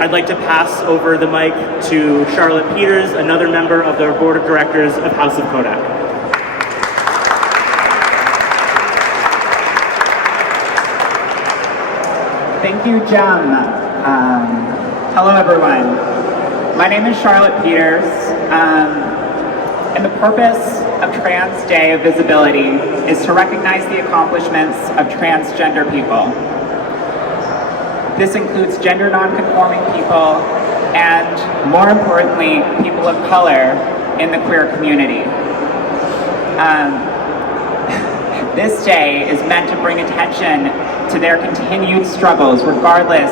I'd like to pass over the mic to Charlotte Peters, another member of the Board of Directors of House of Kodak. Thank you, Jem. Hello, everyone. My name is Charlotte Peters, and the purpose of Trans Day of Visibility is to recognize the accomplishments of transgender people. This includes gender non-conforming people and, more importantly, people of color in the queer community. This day is meant to bring attention to their continued struggles, regardless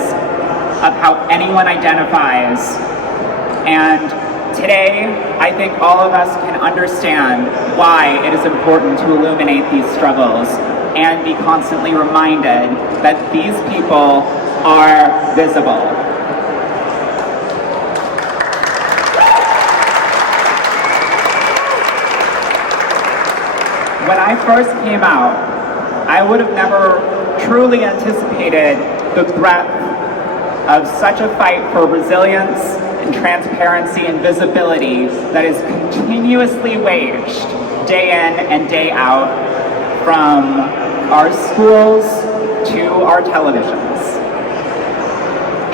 of how anyone identifies. And today, I think all of us can understand why it is important to illuminate these struggles and be constantly reminded that these people are visible. When I first came out, I would have never truly anticipated the breadth of such a fight for resilience and transparency and visibility that is continuously waged day in and day out, from our schools to our televisions.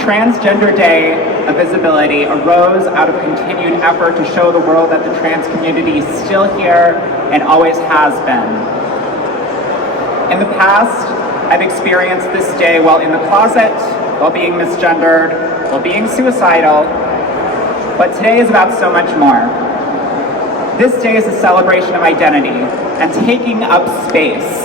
Transgender Day of Visibility arose out of continued effort to show the world that the trans community is still here and always has been. In the past, I've experienced this day while in the closet, while being misgendered, while being suicidal, but today is about so much more. This day is a celebration of identity and taking up space.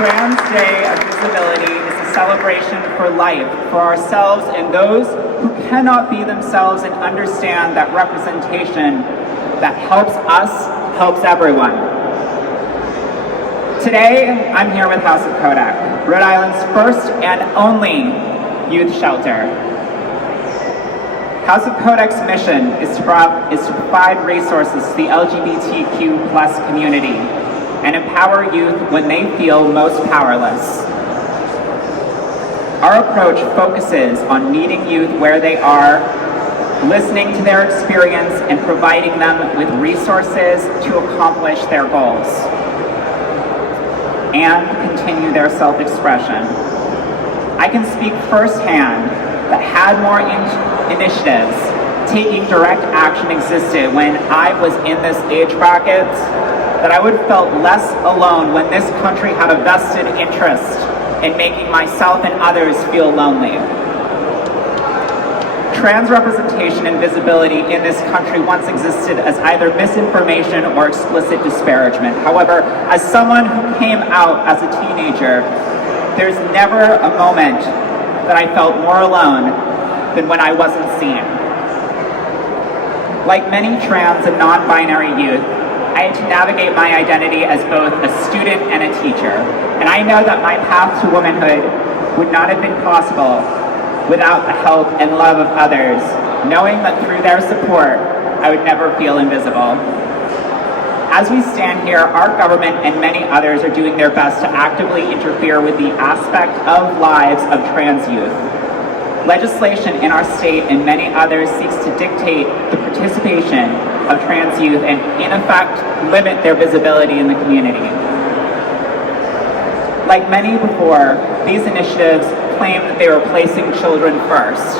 Trans Day of Visibility is a celebration for life, for ourselves and those who cannot be themselves, and understand that representation that helps us, helps everyone. Today, I'm here with House of Kodak, Rhode Island's first and only youth shelter. House of Kodak's mission is to provide resources to the LGBTQ+ community and empower youth when they feel most powerless. Our approach focuses on meeting youth where they are, listening to their experience, and providing them with resources to accomplish their goals and continue their self-expression. I can speak firsthand that had more initiatives taking direct action existed when I was in this age bracket, that I would have felt less alone when this country had a vested interest in making myself and others feel lonely. Trans representation and visibility in this country once existed as either misinformation or explicit disparagement. However, as someone who came out as a teenager, there's never a moment that I felt more alone than when I wasn't seen. Like many trans and non-binary youth, I had to navigate my identity as both a student and a teacher. And I know that my path to womanhood would not have been possible without the help and love of others, knowing that through their support, I would never feel invisible. As we stand here, our government and many others are doing their best to actively interfere with the aspect of lives of trans youth. Legislation in our state and many others seeks to dictate the participation of trans youth and, in effect, limit their visibility in the community. Like many before, these initiatives claim that they are placing children first.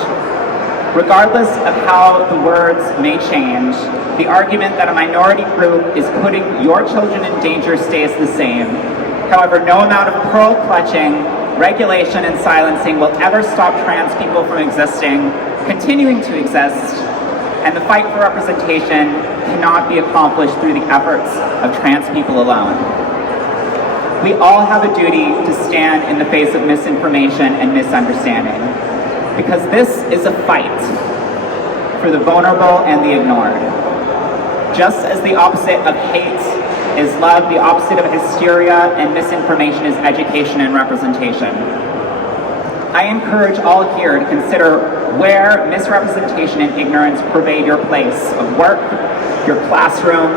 Regardless of how the words may change, the argument that a minority group is putting your children in danger stays the same. However, no amount of pearl clutching, regulation, and silencing will ever stop trans people from existing, continuing to exist, and the fight for representation cannot be accomplished through the efforts of trans people alone. We all have a duty to stand in the face of misinformation and misunderstanding, because this is a fight for the vulnerable and the ignored. Just as the opposite of hate is love, the opposite of hysteria and misinformation is education and representation. I encourage all here to consider where misrepresentation and ignorance pervade your place of work, your classroom,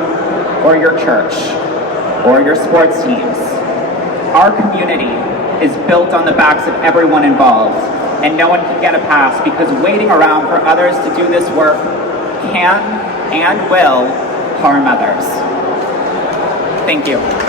or your church, or your sports teams. Our community is built on the backs of everyone involved, and no one can get a pass because waiting around for others to do this work can and will harm others. Thank you.